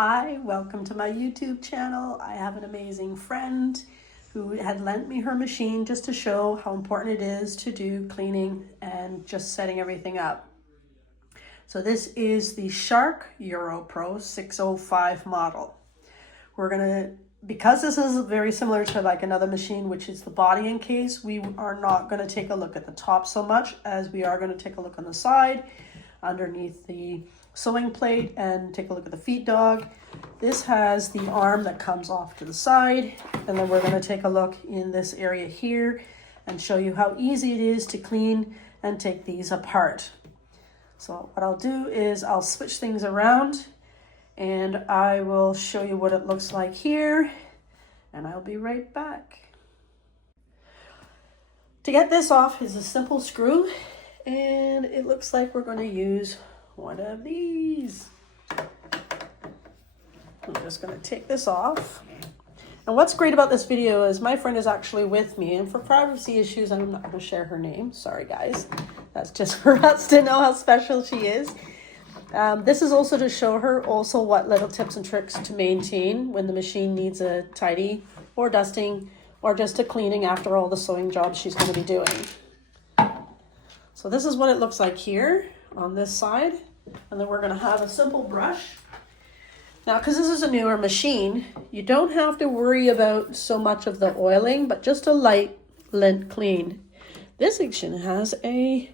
Hi, welcome to my YouTube channel. I have an amazing friend who had lent me her machine just to show how important it is to do cleaning and just setting everything up. So this is the Shark EuroProX 605 model. Because this is very similar to like another machine, which is the body and case, we are not going to take a look at the top so much as we are going to take a look on the side, underneath the sewing plate, and take a look at the feed dog. This has the arm that comes off to the side, and then we're going to take a look in this area here and show you how easy it is to clean and take these apart. So what I'll do is I'll switch things around and I will show you what it looks like here, and I'll be right back. To get this off is a simple screw, and it looks like we're going to use one of these. I'm just going to take this off. And what's great about this video is my friend is actually with me, and for privacy issues, I'm not going to share her name. Sorry, guys. That's just for us to know how special she is. This is also to show her also what little tips and tricks to maintain when the machine needs a tidy or dusting or just a cleaning after all the sewing jobs she's going to be doing. So this is what it looks like here on this side. And then we're going to have a simple brush. Now, because this is a newer machine, you don't have to worry about so much of the oiling, but just a light lint clean. This section has a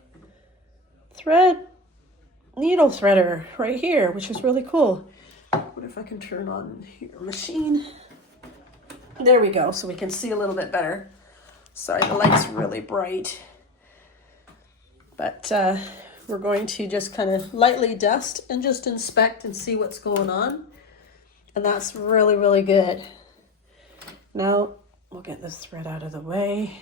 needle threader right here, which is really cool. What if I can turn on your machine? There we go, so we can see a little bit better. Sorry, the light's really bright. But we're going to just kind of lightly dust and just inspect and see what's going on. And that's really, really good. Now, we'll get this thread out of the way.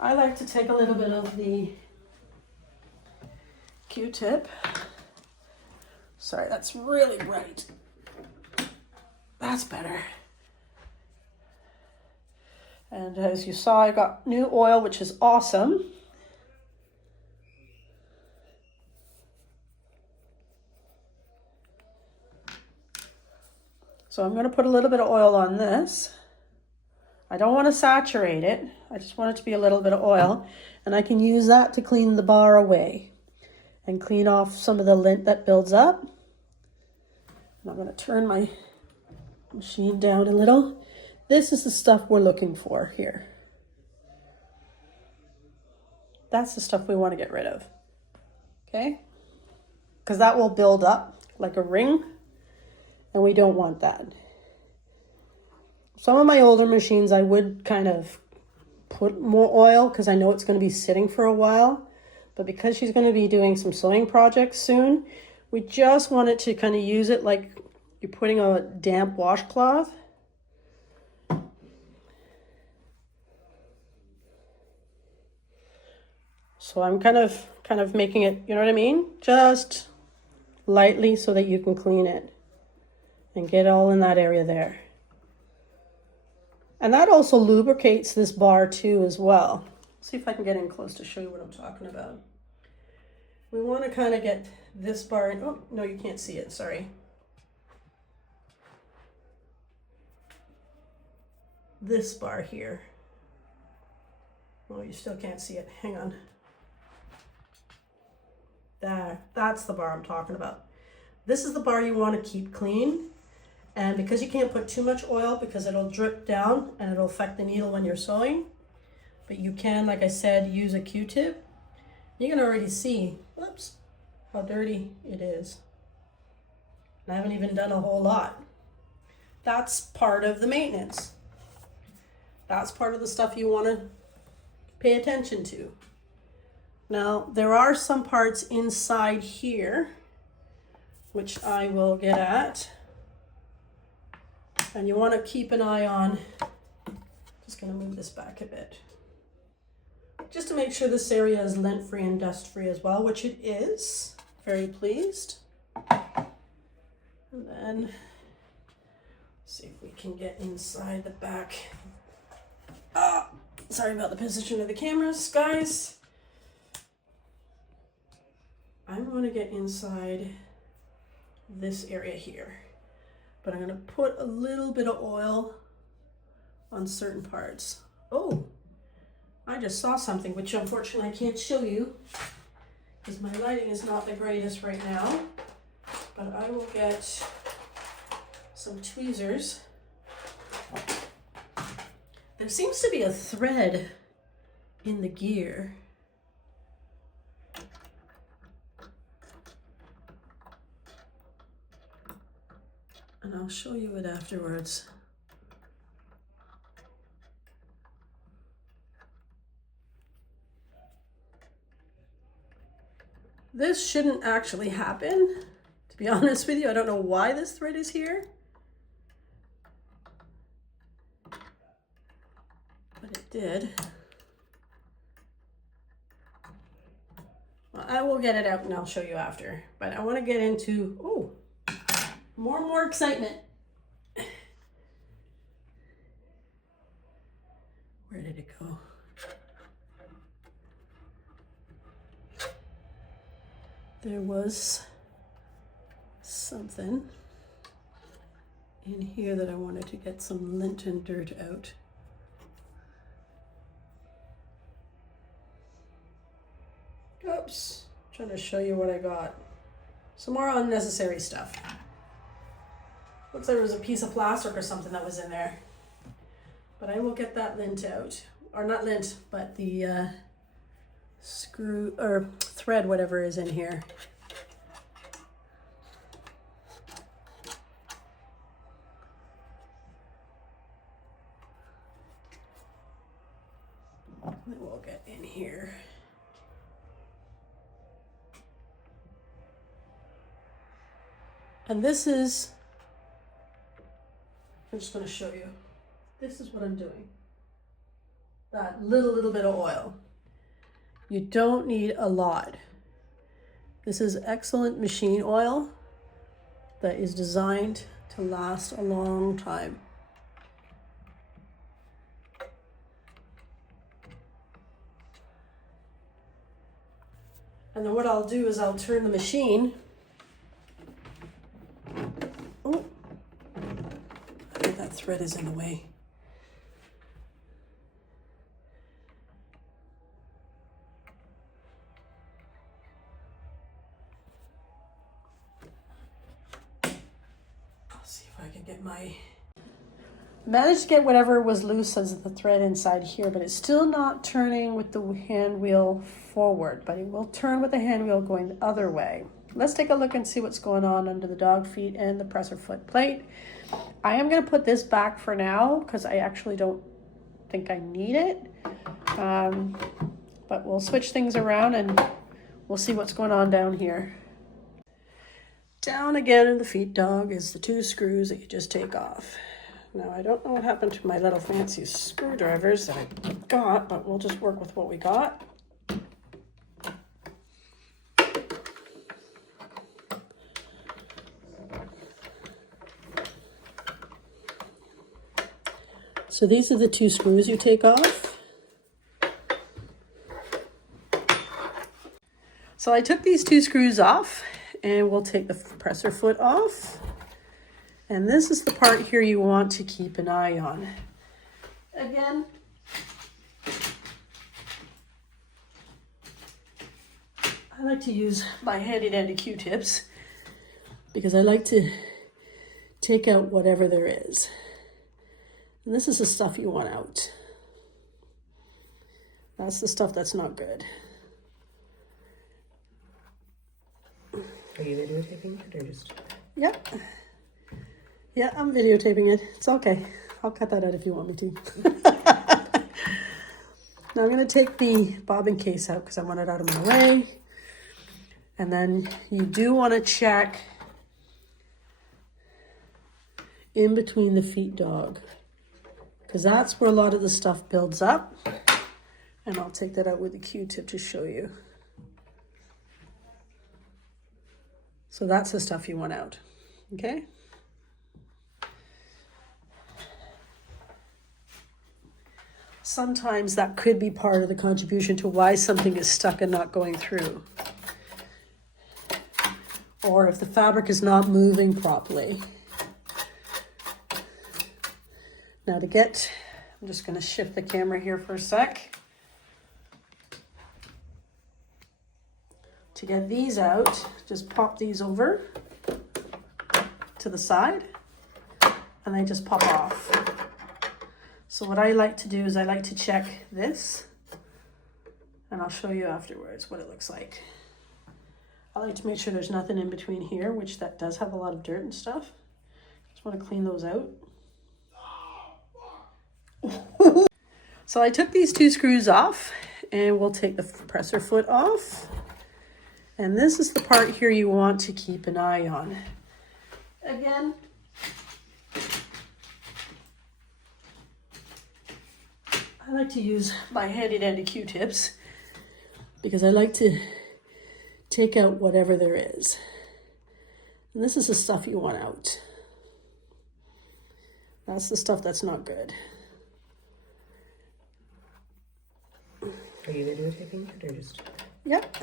I like to take a little bit of the Q-tip. Sorry, that's really bright. That's better. And as you saw, I got new oil, which is awesome. So I'm going to put a little bit of oil on this. I don't want to saturate it. I just want it to be a little bit of oil. And I can use that to clean the bar away and clean off some of the lint that builds up. And I'm going to turn my machine down a little. This is the stuff we're looking for here. That's the stuff we want to get rid of. Okay? Because that will build up like a ring, and we don't want that. Some of my older machines, I would kind of put more oil because I know it's going to be sitting for a while. But because she's going to be doing some sewing projects soon, we just wanted to kind of use it like you're putting a damp washcloth. So I'm kind of making it, you know what I mean? Just lightly so that you can clean it and get all in that area there. And that also lubricates this bar too as well. See if I can get in close to show you what I'm talking about. We want to kind of get this bar in. Oh, no, you can't see it, sorry. This bar here. Oh, you still can't see it. Hang on. That's the bar I'm talking about. This is the bar you want to keep clean. And because you can't put too much oil because it'll drip down and it'll affect the needle when you're sewing. But you can, like I said, use a Q-tip. You can already see, whoops, how dirty it is. And I haven't even done a whole lot. That's part of the maintenance. That's part of the stuff you want to pay attention to. Now, there are some parts inside here, which I will get at. And you want to keep an eye on, just going to move this back a bit, just to make sure this area is lint-free and dust-free as well, which it is. Very pleased. And then, see if we can get inside the back. Sorry about the position of the cameras, guys. I'm going to get inside this area here, but I'm going to put a little bit of oil on certain parts. Oh, I just saw something, which unfortunately I can't show you because my lighting is not the greatest right now, but I will get some tweezers. There seems to be a thread in the gear. And I'll show you it afterwards. This shouldn't actually happen, to be honest with you. I don't know why this thread is here, but it did. Well, I will get it out and I'll show you after, but I want to get into, oh, more and more excitement. Where did it go? There was something in here that I wanted to get some lint and dirt out. Oops, trying to show you what I got. Some more unnecessary stuff. Looks like there was a piece of plastic or something that was in there. But I will get that lint out. Or not lint, but the screw or thread, whatever is in here. Then we'll get in here. And this is, I'm just going to show you. This is what I'm doing. That little bit of oil. You don't need a lot. This is excellent machine oil that is designed to last a long time. And then what I'll do is I'll turn the machine. Oh, I think that thread is in the way. I'll see if I can get my... Managed to get whatever was loose as the thread inside here, but it's still not turning with the hand wheel forward, but it will turn with the hand wheel going the other way. Let's take a look and see what's going on under the dog feet and the presser foot plate. I am going to put this back for now because I actually don't think I need it. But we'll switch things around and we'll see what's going on down here. Down again in the feet dog is the 2 screws that you just take off. Now, I don't know what happened to my little fancy screwdrivers that I got, but we'll just work with what we got. So these are the 2 screws you take off. So I took these 2 screws off, and we'll take the presser foot off. And this is the part here you want to keep an eye on. Again, I like to use my handy dandy Q-tips because I like to take out whatever there is. And this is the stuff you want out. That's the stuff that's not good. Are you videotaping it or just? Yep. Yeah, I'm videotaping it. It's okay. I'll cut that out if you want me to. Now I'm going to take the bobbin case out because I want it out of my way. And then you do want to check in between the feet dog because that's where a lot of the stuff builds up. And I'll take that out with a Q-tip to show you. So that's the stuff you want out. Okay? Sometimes that could be part of the contribution to why something is stuck and not going through. or if the fabric is not moving properly. Now I'm just going to shift the camera here for a sec. To get these out, just pop these over to the side and they just pop off. So what I like to do is I like to check this, and I'll show you afterwards what it looks like. I like to make sure there's nothing in between here, which that does have a lot of dirt and stuff. Just want to clean those out. So I took these 2 screws off, and we'll take the presser foot off. And this is the part here you want to keep an eye on. Again, I like to use my handy dandy Q-tips because I like to take out whatever there is. And this is the stuff you want out. That's the stuff that's not good. Are you videotaping it or just? Yep.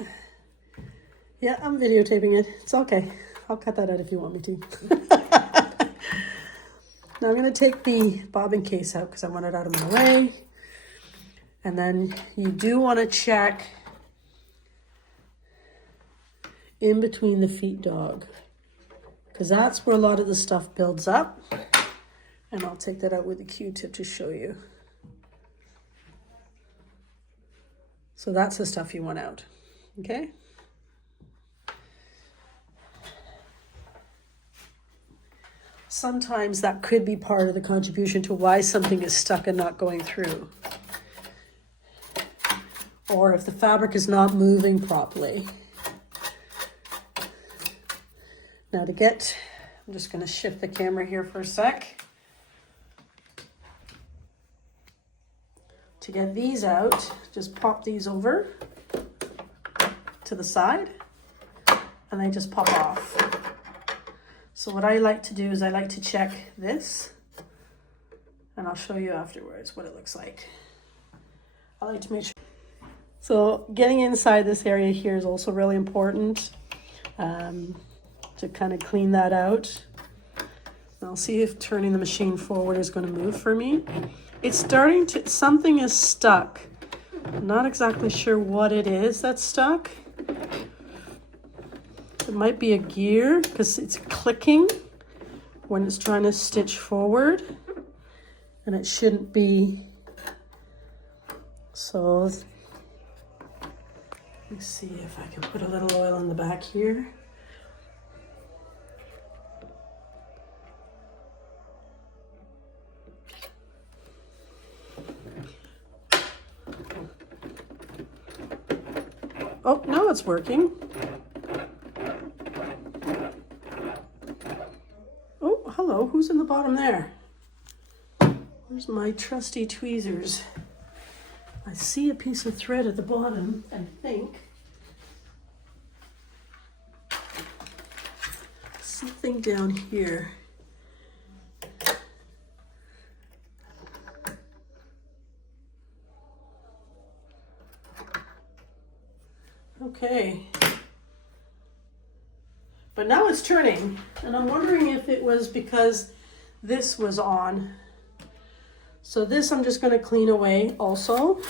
Yeah, I'm videotaping it. It's okay. I'll cut that out if you want me to. Now I'm going to take the bobbin case out because I want it out of my way. And then you do want to check in between the feet dog, because that's where a lot of the stuff builds up. And I'll take that out with a Q-tip to show you. So that's the stuff you want out, okay? Sometimes that could be part of the contribution to why something is stuck and not going through. Or if the fabric is not moving properly. Now I'm just going to shift the camera here for a sec. To get these out, just pop these over to the side and they just pop off. So what I like to do is I like to check this, and I'll show you afterwards what it looks like. I like to make sure. So getting inside this area here is also really important to kind of clean that out. I'll see if turning the machine forward is going to move for me. It's starting to, something is stuck. I'm not exactly sure what it is that's stuck. It might be a gear because it's clicking when it's trying to stitch forward, and it shouldn't be. So let me see if I can put a little oil in the back here. Oh, now it's working. Oh, hello, who's in the bottom there? Where's my trusty tweezers? I see a piece of thread at the bottom, I think. Something down here. Okay. But now it's turning, and I'm wondering if it was because this was on. So this I'm just going to clean away also.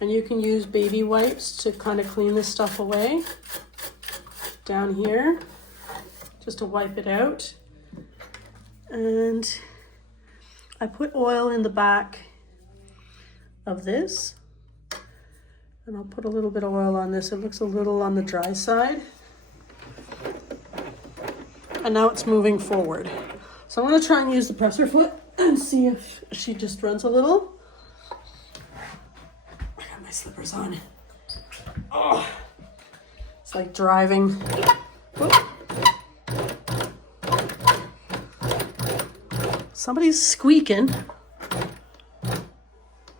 And you can use baby wipes to kind of clean this stuff away. Down here, just to wipe it out. And I put oil in the back of this. And I'll put a little bit of oil on this. It looks a little on the dry side. And now it's moving forward. So I'm going to try and use the presser foot and see if she just runs a little. I got my slippers on. Oh, it's like driving. Whoop. Somebody's squeaking.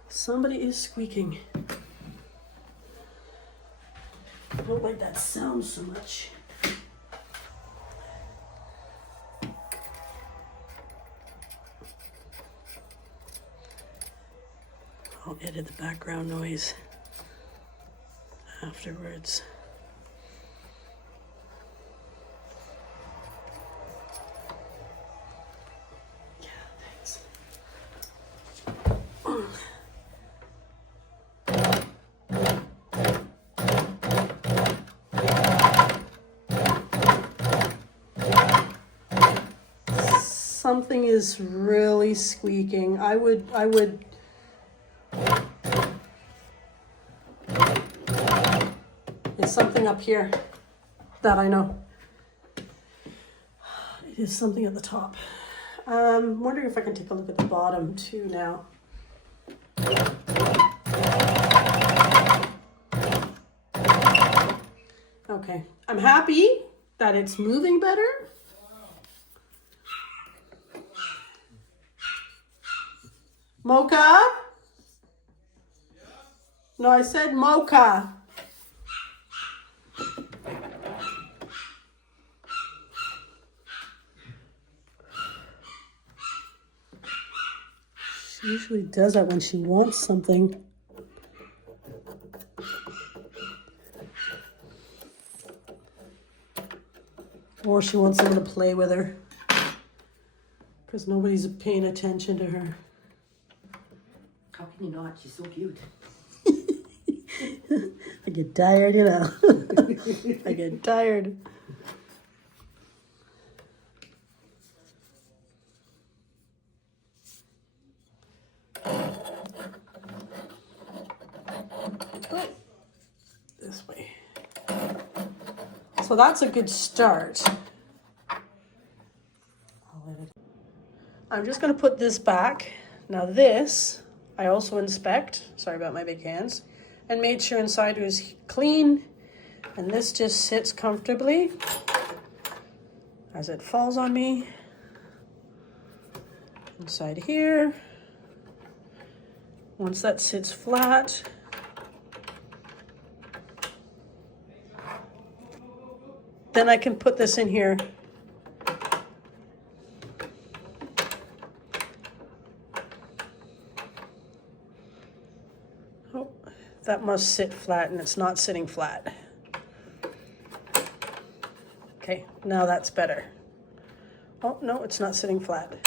Somebody is squeaking. I don't like that sound so much. I'll edit the background noise afterwards. something is really squeaking. I would, it's something up here that I know. It is something at the top. I'm wondering if I can take a look at the bottom too now. Okay, I'm happy that it's moving better. Mocha? No, I said mocha. She usually does that when she wants something. Or she wants someone to play with her. Because nobody's paying attention to her. How can you not? She's so cute. I get tired, you know. I get tired. This way. So that's a good start. I'm just going to put this back. Now this, I also inspect, sorry about my big hands, and made sure inside was clean. And this just sits comfortably as it falls on me. Inside here. Once that sits flat, then I can put this in here. Oh, that must sit flat, and it's not sitting flat. Okay, now that's better. Oh, no, it's not sitting flat.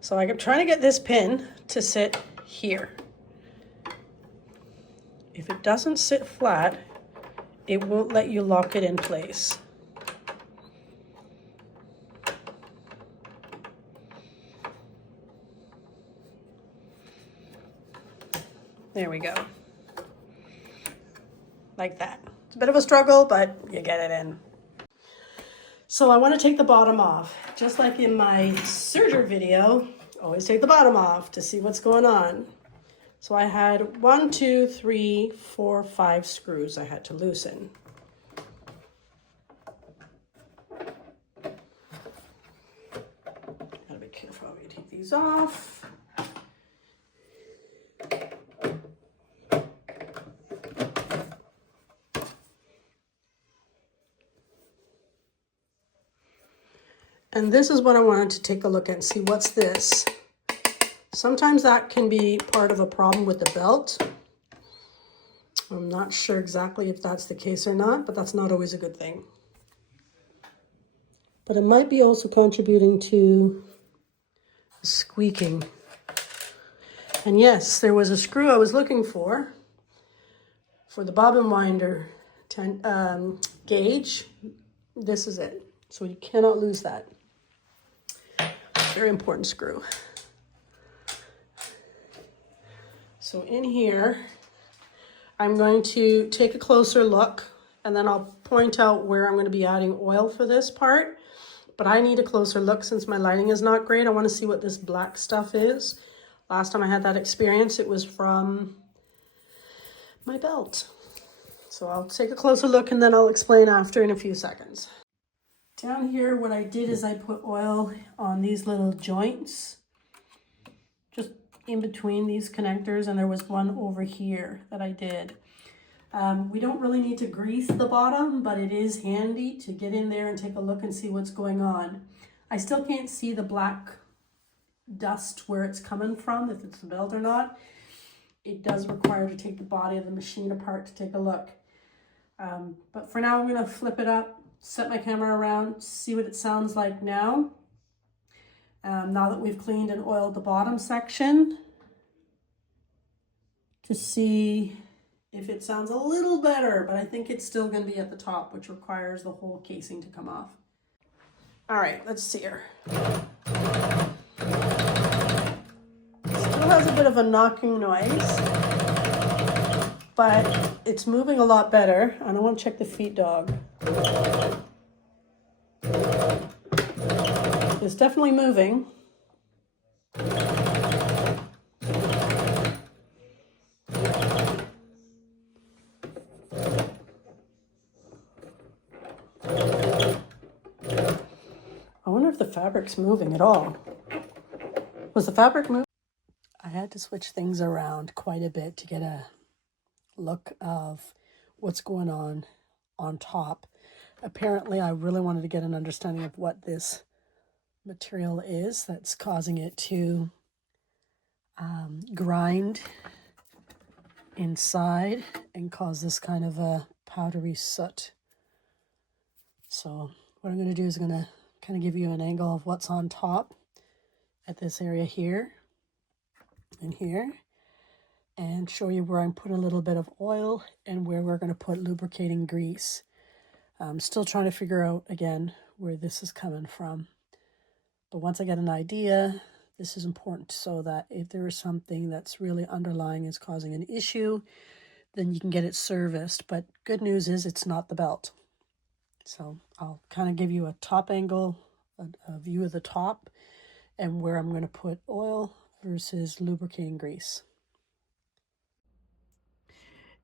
So I'm trying to get this pin to sit here. If it doesn't sit flat, it won't let you lock it in place. There we go. Like that. It's a bit of a struggle, but you get it in. So I want to take the bottom off. Just like in my serger video, always take the bottom off to see what's going on. So I had 1, 2, 3, 4, 5 screws I had to loosen. Gotta be careful how you take these off. And this is what I wanted to take a look at and see what's this. Sometimes that can be part of a problem with the belt. I'm not sure exactly if that's the case or not, but that's not always a good thing. But it might be also contributing to squeaking. And yes, there was a screw I was looking for the bobbin winder gauge. This is it. So you cannot lose that. Very important screw. So in here, I'm going to take a closer look, and then I'll point out where I'm going to be adding oil for this part. But I need a closer look since my lighting is not great. I want to see what this black stuff is. Last time I had that experience, it was from my belt. So I'll take a closer look and then I'll explain after in a few seconds. Down here, what I did is I put oil on these little joints, just in between these connectors, and there was one over here that I did. We don't really need to grease the bottom, but it is handy to get in there and take a look and see what's going on. I still can't see the black dust where it's coming from, if it's the belt or not. It does require to take the body of the machine apart to take a look. But for now, I'm going to flip it up, set my camera around, see what it sounds like now. Now that we've cleaned and oiled the bottom section, to see if it sounds a little better, but I think it's still going to be at the top, which requires the whole casing to come off. All right, let's see her. Still has a bit of a knocking noise, but it's moving a lot better. And I want to check the feet dog. It's definitely moving. I wonder if the fabric's moving at all. Was the fabric moving? I had to switch things around quite a bit to get a look of what's going on top. Apparently, I really wanted to get an understanding of what this material is that's causing it to grind inside and cause this kind of a powdery soot. So what I'm going to do is I'm going to kind of give you an angle of what's on top at this area here and here, and show you where I'm putting a little bit of oil and where we're going to put lubricating grease. I'm still trying to figure out again where this is coming from, but once I get an idea, this is important so that if there is something that's really underlying is causing an issue, then you can get it serviced. But good news is it's not the belt. So I'll kind of give you a top angle, a view of the top, and where I'm going to put oil versus lubricating grease.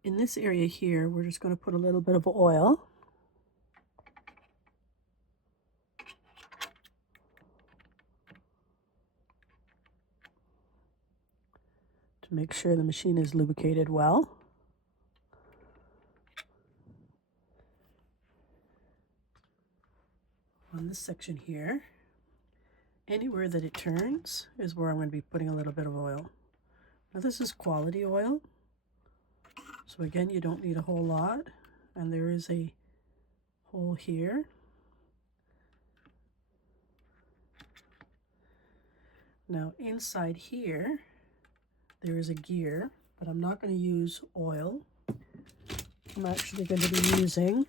In this area here, we're just going to put a little bit of oil. To make sure the machine is lubricated well. On this section here, anywhere that it turns is where I'm going to be putting a little bit of oil. Now this is quality oil, so again you don't need a whole lot, and there is a hole here. Now inside here there is a gear, but I'm not going to use oil. I'm actually going to be using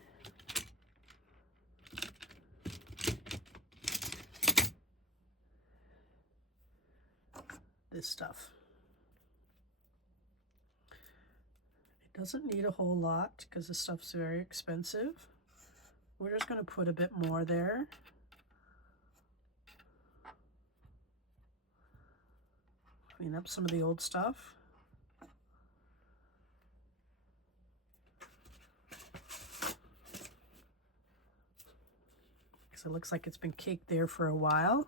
this stuff. It doesn't need a whole lot because this stuff's very expensive. We're just going to put a bit more there. Clean up some of the old stuff. Because it looks like it's been caked there for a while.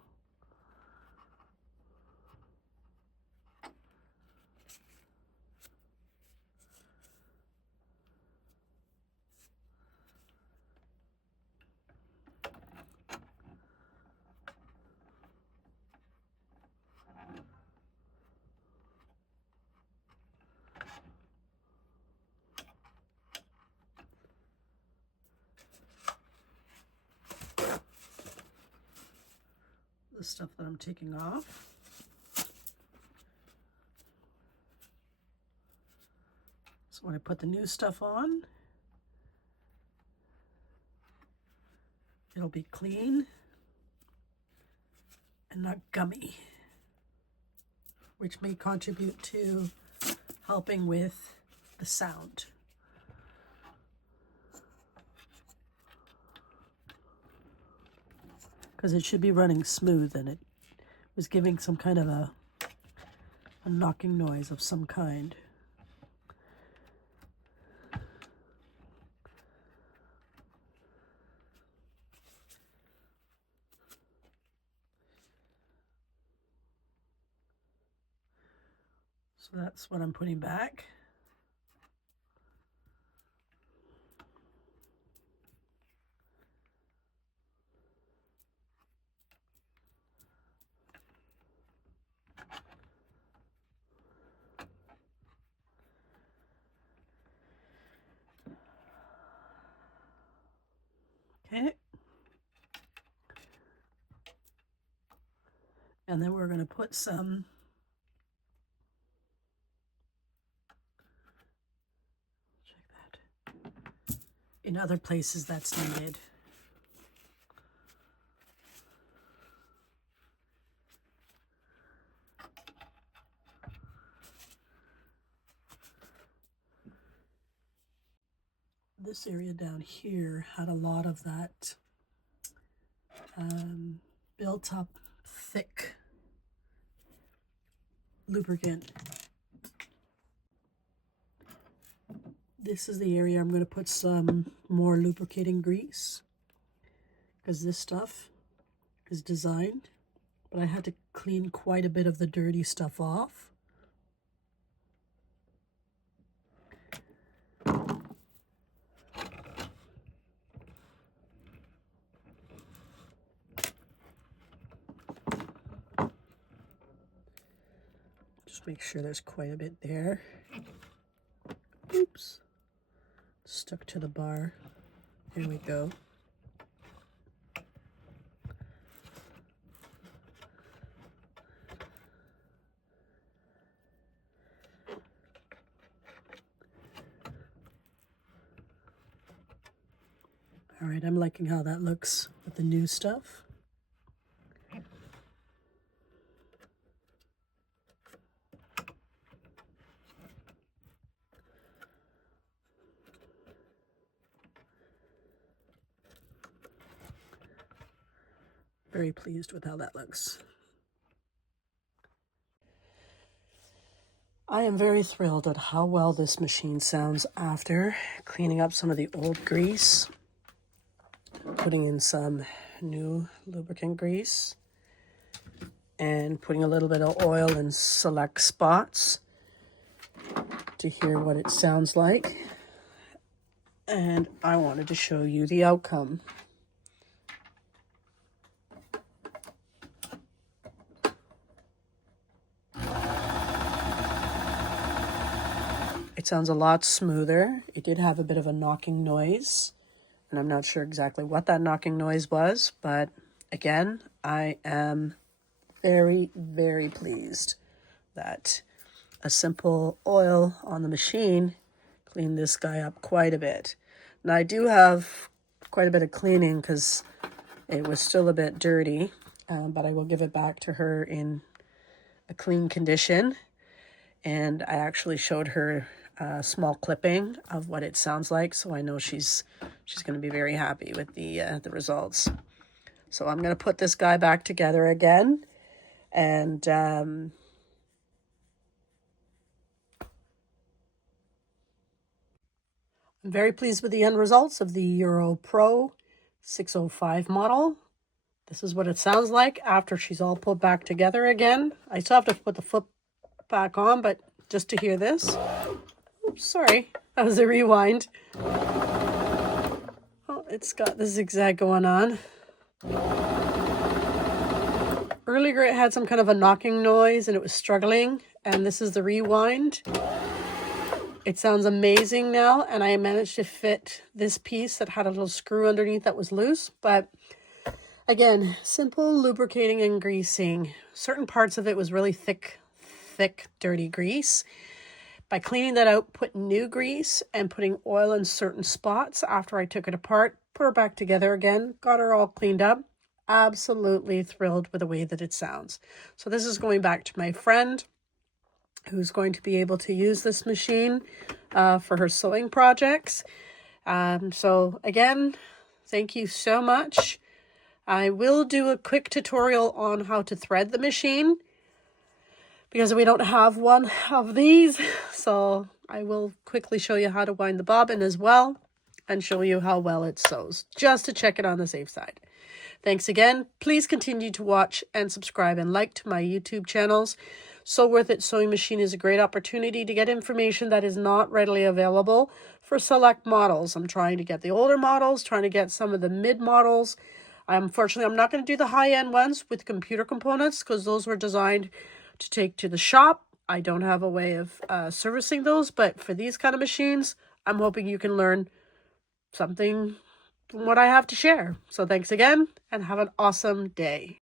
The stuff that I'm taking off. So when I put the new stuff on, it'll be clean and not gummy, which may contribute to helping with the sound. Because it should be running smooth, and it was giving some kind of a knocking noise of some kind. So that's what I'm putting back. Okay. And then we're going to put some in other places that's needed. this area down here had a lot of that built up thick lubricant. This is the area I'm going to put some more lubricating grease, because this stuff is designed, but I had to clean quite a bit of the dirty stuff off. Just make sure there's quite a bit there. Oops. Stuck to the bar. Here we go. All right, I'm liking how that looks with the new stuff. Very pleased with how that looks. I am very thrilled at how well this machine sounds after cleaning up some of the old grease, putting in some new lubricant grease, and putting a little bit of oil in select spots to hear what it sounds like. And I wanted to show you the outcome. It sounds a lot smoother. It did have a bit of a knocking noise, and I'm not sure exactly what that knocking noise was, but again, I am very, very pleased that a simple oil on the machine cleaned this guy up quite a bit. Now I do have quite a bit of cleaning because it was still a bit dirty, but I will give it back to her in a clean condition. And I actually showed her a small clipping of what it sounds like, so I know she's going to be very happy with the results. So I'm going to put this guy back together again, and I'm very pleased with the end results of the EuroPro 605 model. This is what it sounds like after she's all put back together again. I still have to put the foot back on, but just to hear this. Oops, sorry, that was a rewind. Oh, it's got the zigzag going on. Earlier it had some kind of a knocking noise and it was struggling, and this is the rewind. It sounds amazing now, and I managed to fit this piece that had a little screw underneath that was loose, but again, simple lubricating and greasing. Certain parts of it was really thick, dirty grease. By cleaning that out, put new grease and putting oil in certain spots after I took it apart, put her back together again, got her all cleaned up. Absolutely thrilled with the way that it sounds. So this is going back to my friend who's going to be able to use this machine for her sewing projects. So again, thank you so much. I will do a quick tutorial on how to thread the machine because we don't have one of these. So I will quickly show you how to wind the bobbin as well and show you how well it sews, just to check it on the safe side. Thanks again. Please continue to watch and subscribe and like to my YouTube channels. Sew Worth It Sewing Machine is a great opportunity to get information that is not readily available for select models. I'm trying to get the older models, trying to get some of the mid models. Unfortunately, I'm not going to do the high-end ones with computer components because those were designed to take to the shop. I don't have a way of servicing those, but for these kind of machines, I'm hoping you can learn something from what I have to share. So thanks again and have an awesome day.